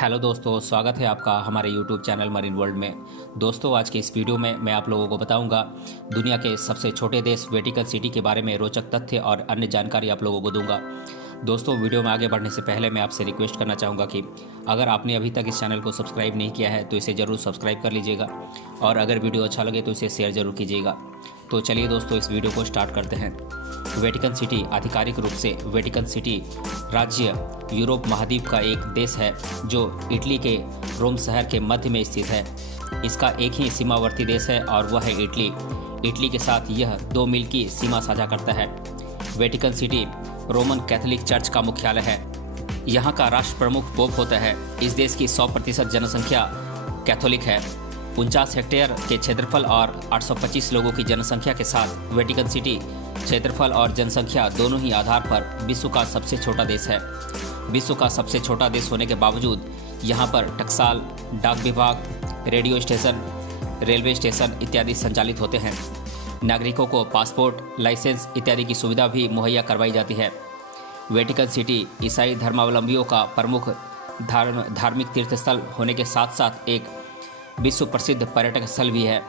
Hello दोस्तों, स्वागत है आपका हमारे यूट्यूब चैनल मरीन वर्ल्ड में। दोस्तों, आज के इस वीडियो में मैं आप लोगों को बताऊंगा दुनिया के सबसे छोटे देश वेटिकन सिटी के बारे में रोचक तथ्य और अन्य जानकारी आप लोगों को दूंगा। दोस्तों, वीडियो में आगे बढ़ने से पहले मैं आपसे रिक्वेस्ट करना चाहूँगा कि अगर आपने अभी तक इस चैनल को सब्सक्राइब नहीं किया है तो इसे ज़रूर सब्सक्राइब कर लीजिएगा और अगर वीडियो अच्छा लगे तो इसे शेयर ज़रूर कीजिएगा। तो चलिए दोस्तों, इस वीडियो को स्टार्ट करते हैं। वेटिकन सिटी आधिकारिक रूप से वेटिकन सिटी राज्य यूरोप महाद्वीप का एक देश है जो इटली के रोम शहर के मध्य में स्थित है। इसका एक ही सीमावर्ती देश है और वह है इटली। इटली के साथ यह 2 मील की सीमा साझा करता है। Vatican city Roman Catholic church का मुख्यालय है। यहाँ का राष्ट्र प्रमुख पोप होता है। इस देश की 100% जनसंख्या कैथोलिक है। 49 हेक्टेयर के क्षेत्रफल और 825 लोगों की जनसंख्या के साथ वेटिकन सिटी क्षेत्रफल और जनसंख्या दोनों ही आधार पर विश्व का सबसे छोटा देश है। विश्व का सबसे छोटा देश होने के बावजूद यहाँ पर टकसाल, डाक विभाग, रेडियो स्टेशन, रेलवे स्टेशन इत्यादि संचालित होते हैं। नागरिकों को पासपोर्ट, लाइसेंस इत्यादि की सुविधा भी मुहैया करवाई जाती है। वेटिकन सिटी ईसाई धर्मावलंबियों का प्रमुख धार्मिक तीर्थस्थल होने के साथ साथ एक विश्व प्रसिद्ध पर्यटक स्थल भी है।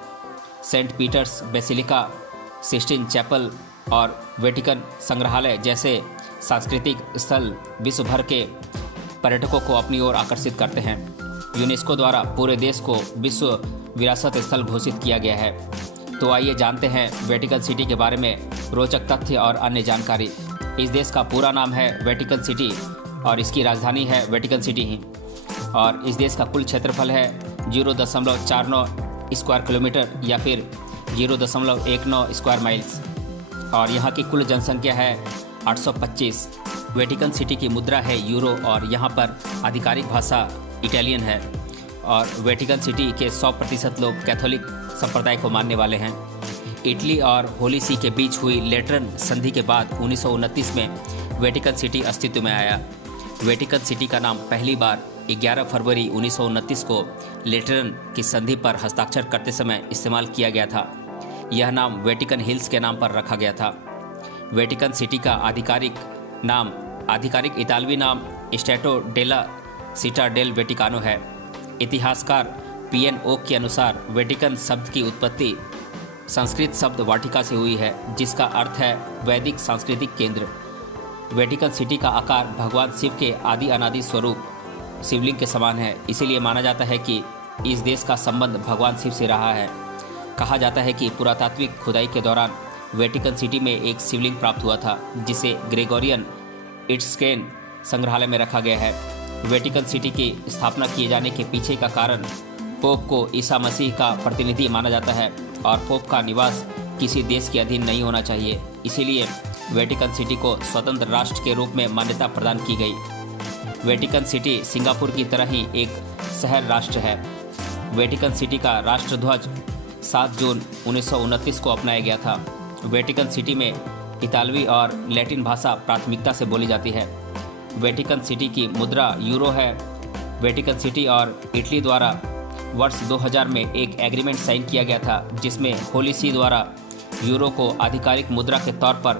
Saint Peter's Basilica, Sistine Chapel और वेटिकन संग्रहालय जैसे सांस्कृतिक स्थल विश्व भर के पर्यटकों को अपनी ओर आकर्षित करते हैं। यूनेस्को द्वारा पूरे देश को विश्व विरासत स्थल घोषित किया गया है। तो आइए जानते हैं वेटिकन सिटी के बारे में रोचक तथ्य और अन्य जानकारी। इस देश का पूरा नाम है वेटिकन सिटी और इसकी राजधानी है वेटिकन सिटी ही। और इस देश का कुल क्षेत्रफल है 0.49 स्क्वायर किलोमीटर या फिर 0.19 स्क्वायर माइल्स और यहाँ की कुल जनसंख्या है 825। वेटिकन सिटी की मुद्रा है यूरो और यहाँ पर आधिकारिक भाषा इटालियन है और वेटिकन सिटी के 100% लोग कैथोलिक संप्रदाय को मानने वाले हैं। इटली और होली सी के बीच हुई लेटरन संधि के बाद 1929 में वेटिकन सिटी अस्तित्व में आया। वेटिकन सिटी का नाम पहली बार 11 फरवरी 1929 को लेटरन की संधि पर हस्ताक्षर करते समय इस्तेमाल किया गया था। यह नाम वेटिकन हिल्स के नाम पर रखा गया था। वेटिकन सिटी का आधिकारिक इतालवी नाम स्टैटो डेला सिटा डेल वेटिकानो है। इतिहासकार पीएन ओक के अनुसार वेटिकन शब्द की उत्पत्ति संस्कृत शब्द वाटिका से हुई है जिसका अर्थ है वैदिक सांस्कृतिक केंद्र। वेटिकन सिटी का आकार भगवान शिव के आदि अनादि स्वरूप शिवलिंग के समान है, इसीलिए माना जाता है कि इस देश का संबंध भगवान शिव से रहा है। कहा जाता है कि पुरातात्विक खुदाई के दौरान वेटिकन सिटी में एक शिवलिंग प्राप्त हुआ था जिसे ग्रेगोरियन इट्सकेन संग्रहालय में रखा गया है। वेटिकन सिटी की स्थापना किए जाने के पीछे का कारण पोप को ईसा मसीह का प्रतिनिधि माना जाता है और पोप का निवास किसी देश के अधीन नहीं होना चाहिए, इसीलिए वेटिकन सिटी को स्वतंत्र राष्ट्र के रूप में मान्यता प्रदान की गई। वेटिकन सिटी सिंगापुर की तरह ही एक शहर राष्ट्र है। वेटिकन सिटी का राष्ट्रध्वज 7 जून 1929 को अपनाया गया था। वेटिकन सिटी में इतालवी और लैटिन भाषा प्राथमिकता से बोली जाती है। वेटिकन सिटी की मुद्रा यूरो है। वेटिकन सिटी और इटली द्वारा वर्ष 2000 में एक एग्रीमेंट साइन किया गया था जिसमें होली सी द्वारा यूरो को आधिकारिक मुद्रा के तौर पर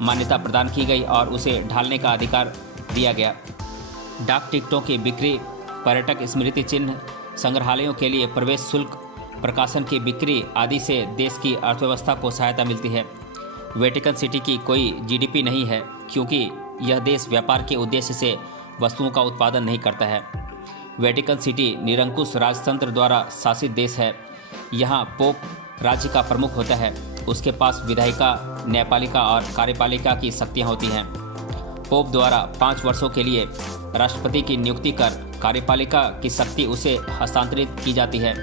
मान्यता प्रदान की गई और उसे ढालने का अधिकार दिया गया। डाक टिकटों की बिक्री, पर्यटक स्मृति चिन्ह, संग्रहालयों के लिए प्रवेश शुल्क, प्रकाशन की बिक्री आदि से देश की अर्थव्यवस्था को सहायता मिलती है। वेटिकन सिटी की कोई जीडीपी नहीं है क्योंकि यह देश व्यापार के उद्देश्य से वस्तुओं का उत्पादन नहीं करता है। वेटिकन सिटी निरंकुश राजतंत्र द्वारा शासित देश है। यहाँ पोप राज्य का प्रमुख होता है। उसके पास विधायिका, न्यायपालिका और कार्यपालिका की शक्तियाँ होती हैं। पोप द्वारा 5 वर्षों के लिए राष्ट्रपति की नियुक्ति कर कार्यपालिका की शक्ति उसे हस्तांतरित की जाती है।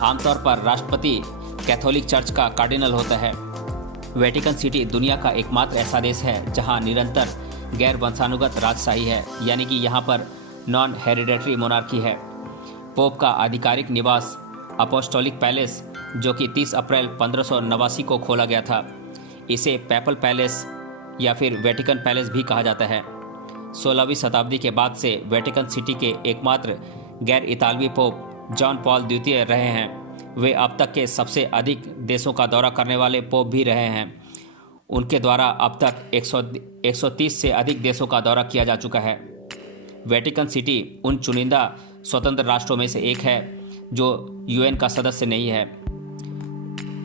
आमतौर पर राष्ट्रपति कैथोलिक चर्च का कार्डिनल होता है। वेटिकन सिटी दुनिया का एकमात्र ऐसा देश है जहां निरंतर गैर वंशानुगत राजशाही है, यानी कि यहां पर नॉन हेरिडेटरी मोनार्की है। पोप का आधिकारिक निवास अपोस्टोलिक पैलेस जो कि 30 अप्रैल 1589 को खोला गया था, इसे पैपल पैलेस या फिर वेटिकन पैलेस भी कहा जाता है। 16वीं शताब्दी के बाद से वेटिकन सिटी के एकमात्र गैर इतालवी पोप जॉन पॉल द्वितीय रहे हैं। वे अब तक के सबसे अधिक देशों का दौरा करने वाले पोप भी रहे हैं। उनके द्वारा अब तक 130 से अधिक देशों का दौरा किया जा चुका है। वेटिकन सिटी उन चुनिंदा स्वतंत्र राष्ट्रों में से एक है जो यूएन का सदस्य नहीं है।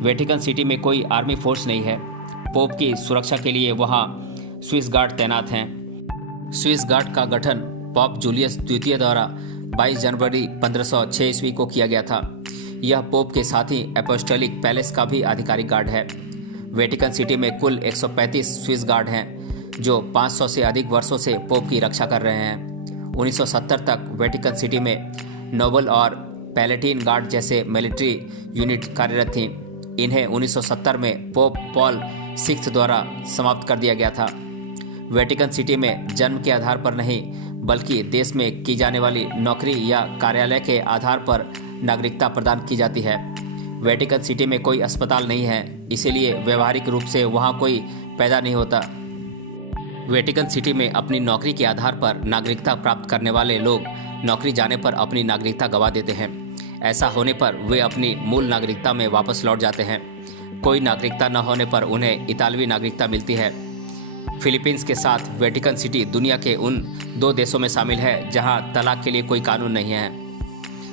वेटिकन सिटी में कोई आर्मी फोर्स नहीं है। पोप की सुरक्षा के लिए वहाँ स्विस गार्ड तैनात हैं। स्विस गार्ड का गठन पोप जूलियस द्वितीय द्वारा 22 जनवरी 1506 ईस्वी को किया गया था। यह पोप के साथ ही एपोस्टोलिक पैलेस का भी आधिकारिक गार्ड है। वेटिकन सिटी में कुल 135 स्विस गार्ड हैं जो 500 से अधिक वर्षों से पोप की रक्षा कर रहे हैं। 1970 तक वेटिकन सिटी में नोबल और पैलेटिन गार्ड जैसे मिलिट्री यूनिट कार्यरत थीं। इन्हें 1970 में पोप पॉल VI द्वारा समाप्त कर दिया गया था। वेटिकन सिटी में जन्म के आधार पर नहीं बल्कि देश में की जाने वाली नौकरी या कार्यालय के आधार पर नागरिकता प्रदान की जाती है। वेटिकन सिटी में कोई अस्पताल नहीं है, इसीलिए व्यवहारिक रूप से वहाँ कोई पैदा नहीं होता। वेटिकन सिटी में अपनी नौकरी के आधार पर नागरिकता प्राप्त करने वाले लोग नौकरी जाने पर अपनी नागरिकता गंवा देते हैं। ऐसा होने पर वे अपनी मूल नागरिकता में वापस लौट जाते हैं। कोई नागरिकता न होने पर उन्हें इतालवी नागरिकता मिलती है। फिलीपींस के साथ वेटिकन सिटी दुनिया के उन 2 देशों में शामिल है जहां तलाक के लिए कोई कानून नहीं है।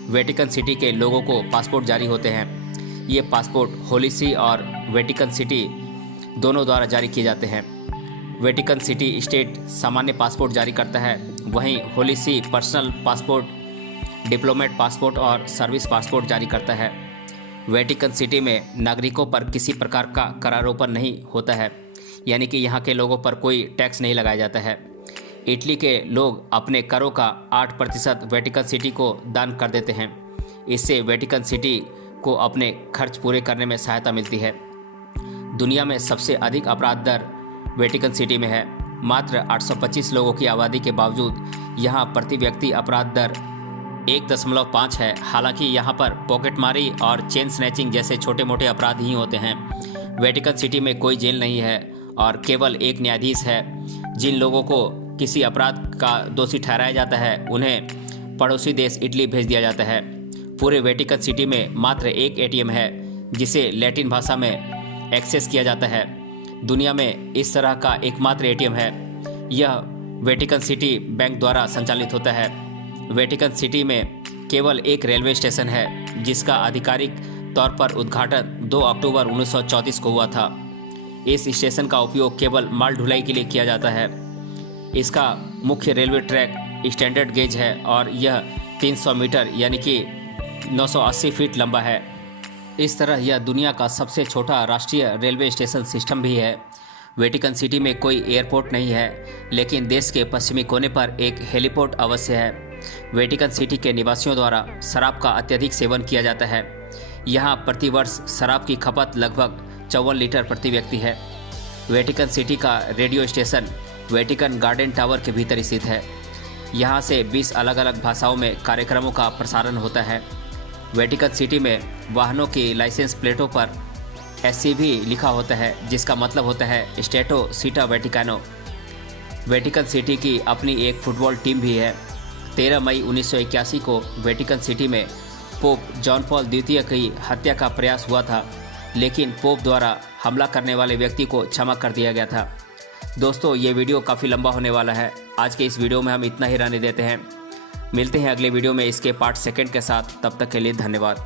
वेटिकन सिटी के लोगों को पासपोर्ट जारी होते हैं। ये पासपोर्ट होली सी और वेटिकन सिटी दोनों द्वारा जारी किए जाते हैं। वेटिकन सिटी स्टेट सामान्य पासपोर्ट जारी करता है, वहीं होली सी पर्सनल पासपोर्ट, डिप्लोमेट पासपोर्ट और सर्विस पासपोर्ट जारी करता है। वेटिकन सिटी में नागरिकों पर किसी प्रकार का करारोपण नहीं होता है, यानी कि यहाँ के लोगों पर कोई टैक्स नहीं लगाया जाता है। इटली के लोग अपने करों का 8% वेटिकन सिटी को दान कर देते हैं। इससे वेटिकन सिटी को अपने खर्च पूरे करने में सहायता मिलती है। दुनिया में सबसे अधिक अपराध दर वेटिकन सिटी में है। मात्र 825 लोगों की आबादी के बावजूद यहाँ प्रति व्यक्ति अपराध दर 1.5 है। हालांकि यहाँ पर पॉकेटमारी और चेन स्नैचिंग जैसे छोटे मोटे अपराध ही होते हैं। वेटिकन सिटी में कोई जेल नहीं है और केवल एक न्यायाधीश है। जिन लोगों को किसी अपराध का दोषी ठहराया जाता है उन्हें पड़ोसी देश इटली भेज दिया जाता है। पूरे वेटिकन सिटी में मात्र एक एटीएम है जिसे लैटिन भाषा में एक्सेस किया जाता है। दुनिया में इस तरह का एकमात्र एटीएम है। यह वेटिकन सिटी बैंक द्वारा संचालित होता है। वेटिकन सिटी में केवल एक रेलवे स्टेशन है जिसका आधिकारिक तौर पर उद्घाटन 2 अक्टूबर 1934 को हुआ था। इस स्टेशन का उपयोग केवल माल ढुलाई के लिए किया जाता है। इसका मुख्य रेलवे ट्रैक स्टैंडर्ड गेज है और यह 300 मीटर यानी कि 980 फीट लंबा है। इस तरह यह दुनिया का सबसे छोटा राष्ट्रीय रेलवे स्टेशन सिस्टम भी है। वेटिकन सिटी में कोई एयरपोर्ट नहीं है, लेकिन देश के पश्चिमी कोने पर एक हेलीपोर्ट अवश्य है। वेटिकन सिटी के निवासियों द्वारा शराब का अत्यधिक सेवन किया जाता है। यहाँ प्रतिवर्ष शराब की खपत लगभग 54 लीटर प्रति व्यक्ति है। वेटिकन सिटी का radio station Vatican garden tower के भीतर स्थित है। यहाँ से 20 अलग अलग भाषाओं में कार्यक्रमों का प्रसारण होता है। वेटिकन सिटी में वाहनों की लाइसेंस प्लेटों पर SC भी लिखा होता है, जिसका मतलब होता है स्टेटो सीटा वेटिकानो। वेटिकन सिटी की अपनी एक फुटबॉल टीम भी है। 13 मई 1981 को वेटिकन सिटी में पोप जॉन पॉल द्वितीय की हत्या का प्रयास हुआ था, लेकिन पोप द्वारा हमला करने वाले व्यक्ति को क्षमा कर दिया गया था। दोस्तों, ये वीडियो काफ़ी लंबा होने वाला है। आज के इस वीडियो में हम इतना ही रहने देते हैं। मिलते हैं अगले वीडियो में इसके पार्ट 2 के साथ। तब तक के लिए धन्यवाद।